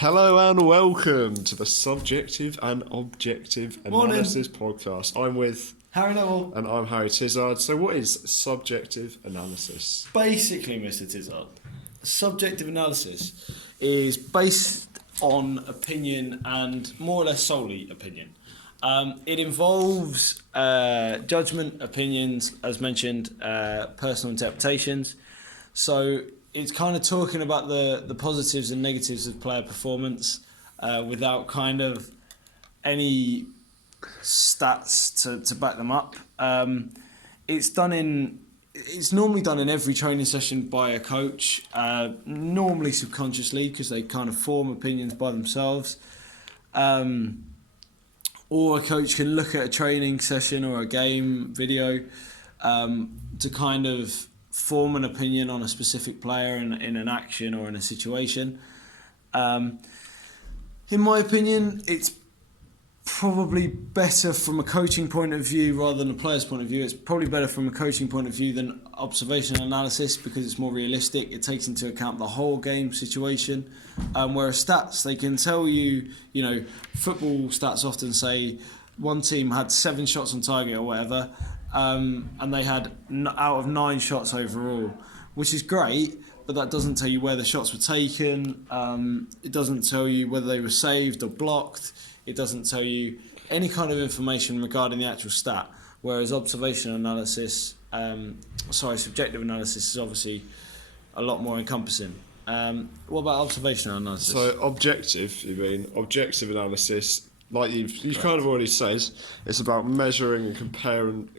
Hello and welcome to the Subjective and Objective Morning. Analysis podcast. I'm with Harry Neville. and I'm Harry Tizard. So what is subjective analysis? Basically, Mr. Tizard, subjective analysis is based on opinion and more or less solely opinion. It involves judgment, opinions, as mentioned, personal interpretations. So it's kind of talking about the positives and negatives of player performance without kind of any stats to back them up. It's normally done in every training session by a coach, normally subconsciously because they kind of form opinions by themselves. Or a coach can look at a training session or a game video to kind of form an opinion on a specific player in an action or in a situation. In my opinion, it's probably better from a coaching point of view rather than a player's point of view. It's probably better from a coaching point of view than observational analysis because it's more realistic. It takes into account the whole game situation. Whereas stats, they can tell you, football stats often say one team had 7 shots on target or whatever, and they had out of 9 shots overall, which is great, but that doesn't tell you where the shots were taken. It doesn't tell you whether they were saved or blocked. It doesn't tell you any kind of information regarding the actual stat, whereas subjective analysis is obviously a lot more encompassing. What about observational analysis? So objective analysis, like you've kind of already said, it's about measuring and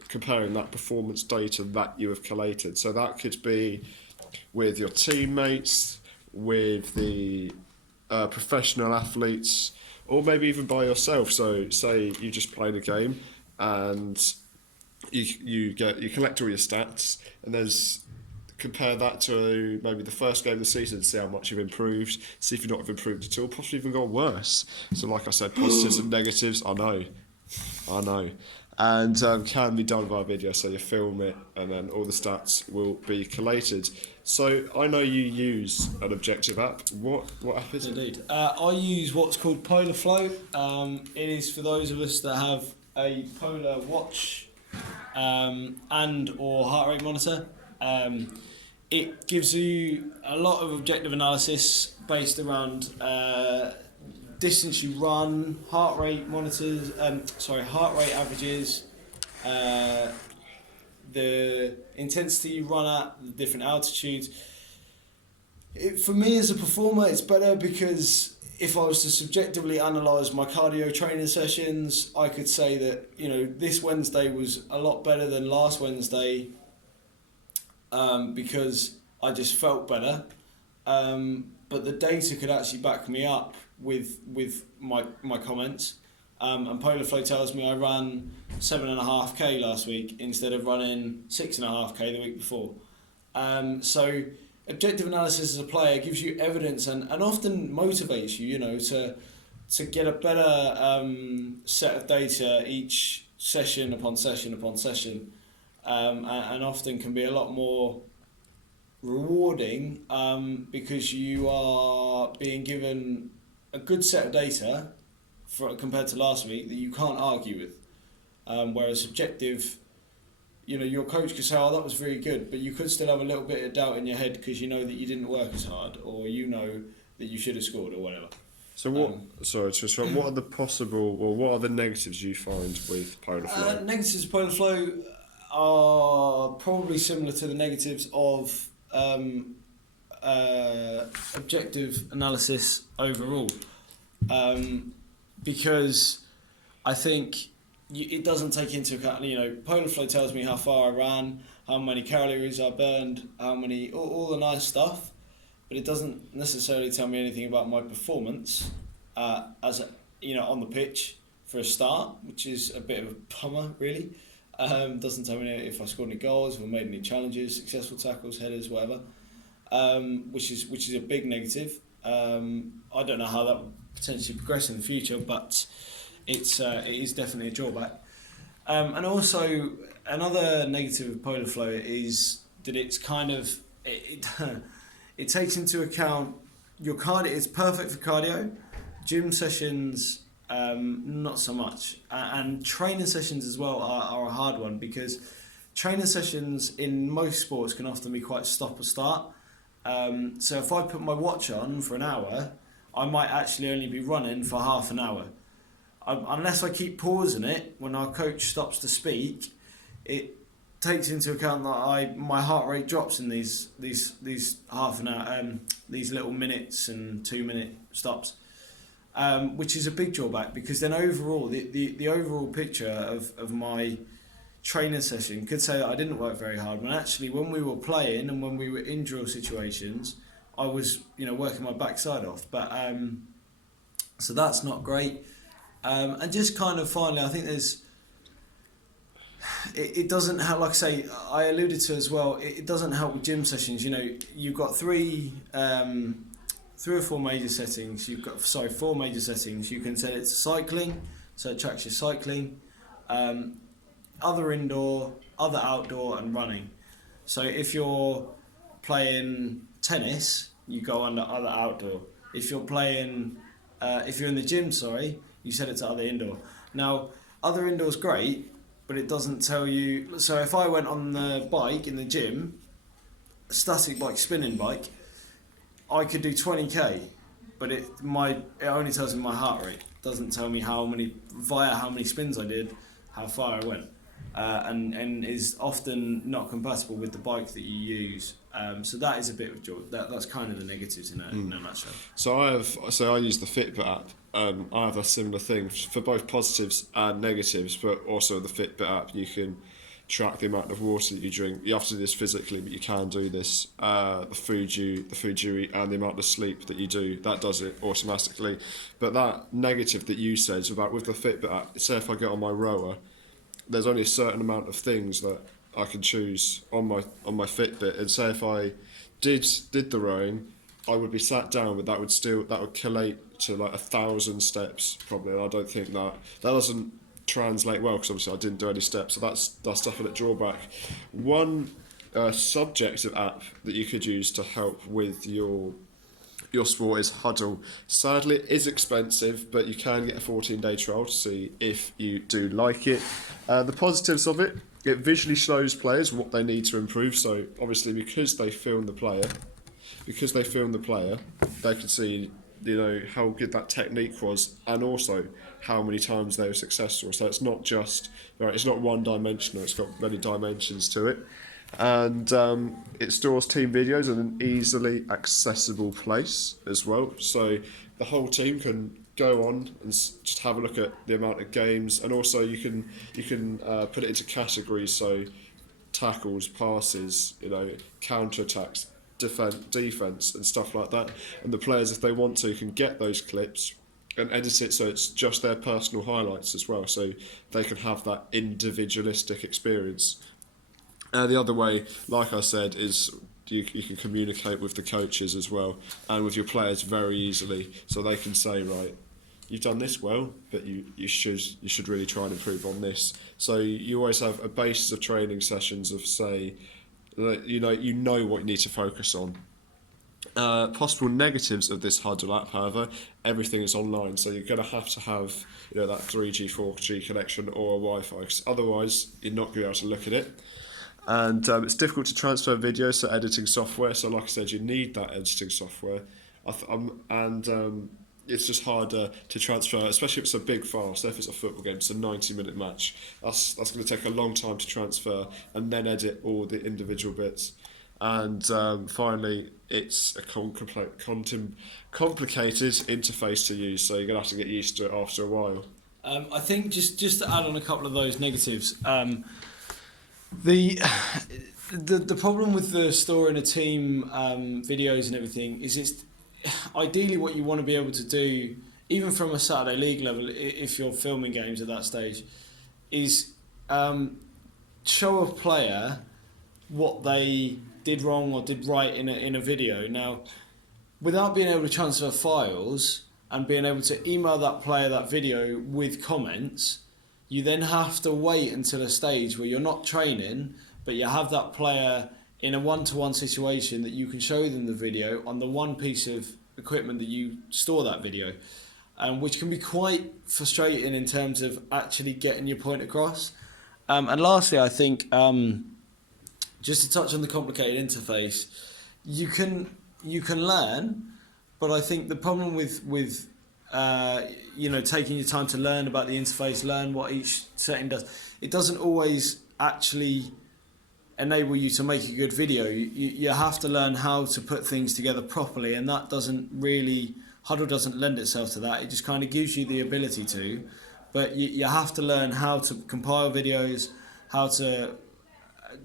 comparing that performance data that you have collated. So that could be with your teammates, with the professional athletes, or maybe even by yourself. So say you just played a game and you collect all your stats, and compare that to maybe the first game of the season, see how much you've improved, see if you've not improved at all, possibly even gone worse. So like I said, positives and negatives, I know. And can be done via video, so you film it and then all the stats will be collated. So I know you use an objective app. What app is it? Indeed. I use what's called Polar Flow. It is for those of us that have a Polar watch and or heart rate monitor. It gives you a lot of objective analysis based around distance you run, heart rate averages, the intensity you run at, the different altitudes. For me as a performer, it's better because if I was to subjectively analyse my cardio training sessions, I could say that this Wednesday was a lot better than last Wednesday because I just felt better. But the data could actually back me up with my comments. And Polar Flow tells me I ran 7.5k last week instead of running 6.5k the week before. So objective analysis as a player gives you evidence and often motivates you, to get a better set of data each session upon session upon session, and often can be a lot more rewarding because you are being given a good set of data compared to last week that you can't argue with. Whereas subjective, your coach could say, "Oh, that was very good," but you could still have a little bit of doubt in your head because you know that you didn't work as hard, or you know that you should have scored, or whatever. So what are the possible, or what are the negatives you find with Polar Flow? Negatives of Polar Flow are probably similar to the negatives of objective analysis overall, because I think it doesn't take into account, Polar Flow tells me how far I ran, how many calories I burned, all the nice stuff, but it doesn't necessarily tell me anything about my performance on the pitch for a start, which is a bit of a bummer, really. Doesn't tell me if I scored any goals, if I made any challenges, successful tackles, headers, whatever, which is a big negative. I don't know how that will potentially progress in the future, but it is definitely a drawback. And also another negative of Polar Flow is that it's kind of it takes into account your cardio is perfect for cardio. Gym sessions, not so much, and training sessions as well are a hard one, because training sessions in most sports can often be quite stop or start. So if I put my watch on for an hour, I might actually only be running for half an hour. Unless I keep pausing it when our coach stops to speak, it takes into account that my heart rate drops in these half an hour, these little minutes and 2-minute stops, which is a big drawback, because then overall the overall picture of my training session could say that I didn't work very hard, when actually when we were playing and when we were in drill situations, I was working my backside off. But so that's not great. And just kind of finally, I think it doesn't help, like I say, I alluded to as well, it doesn't help with gym sessions. You've got three or four major settings. Four major settings. You can set it to cycling, so it tracks your cycling, other indoor, other outdoor, and running. So if you're playing tennis, you go under other outdoor. If you're playing, if you're in the gym, you set it to other indoor. Now, other indoor's great, but it doesn't tell you. So if I went on the bike in the gym, a static bike, spinning bike, I could do 20k, but it only tells me my heart rate. It doesn't tell me how many spins I did, how far I went, and is often not compatible with the bike that you use. So that is a bit of that's kind of the negatives in a nutshell. So I use the Fitbit app. I have a similar thing for both positives and negatives, but also the Fitbit app, you can track the amount of water that you drink. You have to do this physically, but you can do this. The food you eat and the amount of sleep that you do, that does it automatically. But that negative that you said about with the Fitbit app, say if I get on my rower, there's only a certain amount of things that I can choose on my Fitbit, and say if I did the rowing, I would be sat down, but that would collate to like 1,000 steps probably. And I don't think that doesn't translate well, because obviously I didn't do any steps, so that's definite drawback. One subjective app that you could use to help with your sport is Huddle. Sadly, it is expensive, but you can get a 14-day trial to see if you do like it. The positives of it visually shows players what they need to improve. So obviously, because they film the player, they can see how good that technique was, and also how many times they were successful. So it's not just it's not one dimensional, it's got many dimensions to it. And it stores team videos in an easily accessible place as well, so the whole team can go on and just have a look at the amount of games, and also you can put it into categories, so tackles, passes, counter attacks, defense and stuff like that, and the players, if they want to, can get those clips and edit it so it's just their personal highlights as well, so they can have that individualistic experience. The other way, like I said, is you can communicate with the coaches as well and with your players very easily, so they can say, right, you've done this well, but you should really try and improve on this. So you always have a basis of training sessions of, say, you know what you need to focus on. Possible negatives of this Huddle app, however, everything is online, so you're going to have that 3G, 4G connection or a Wi-Fi, because otherwise you're not going to be able to look at it. And it's difficult to transfer videos, so editing software. So like I said, you need that editing software. It's just harder to transfer, especially if it's a big file. So if it's a football game, it's a 90-minute match. That's going to take a long time to transfer and then edit all the individual bits. And finally, it's a complicated interface to use, so you're going to have to get used to it after a while. I think just to add on a couple of those negatives, the problem with the storing a team videos and everything is it's ideally what you want to be able to do, even from a Saturday league level, if you're filming games at that stage, is show a player what they did wrong or did right in a video. Now, without being able to transfer files and being able to email that player that video with comments, you then have to wait until a stage where you're not training, but you have that player in a one-to-one situation that you can show them the video on the one piece of equipment that you store that video, which can be quite frustrating in terms of actually getting your point across. And lastly, I think just to touch on the complicated interface, you can learn, but I think the problem with taking your time to learn about the interface, learn what each setting does, it doesn't always actually enable you to make a good video. You have to learn how to put things together properly, and that Huddle doesn't lend itself to that. It just kind of gives you the ability to, but you have to learn how to compile videos, how to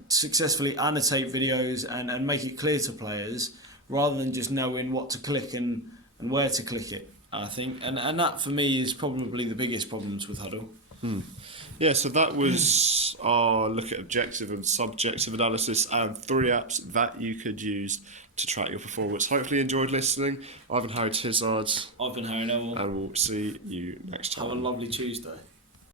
successfully annotate videos and make it clear to players, rather than just knowing what to click and where to click it, I think. And that for me is probably the biggest problems with Huddle. Yeah, so that was our look at objective and subjective analysis and 3 apps that you could use to track your performance. Hopefully you enjoyed listening. I've been Harry Tizard. I've been Harry Neville. And we'll see you next time. Have a lovely Tuesday.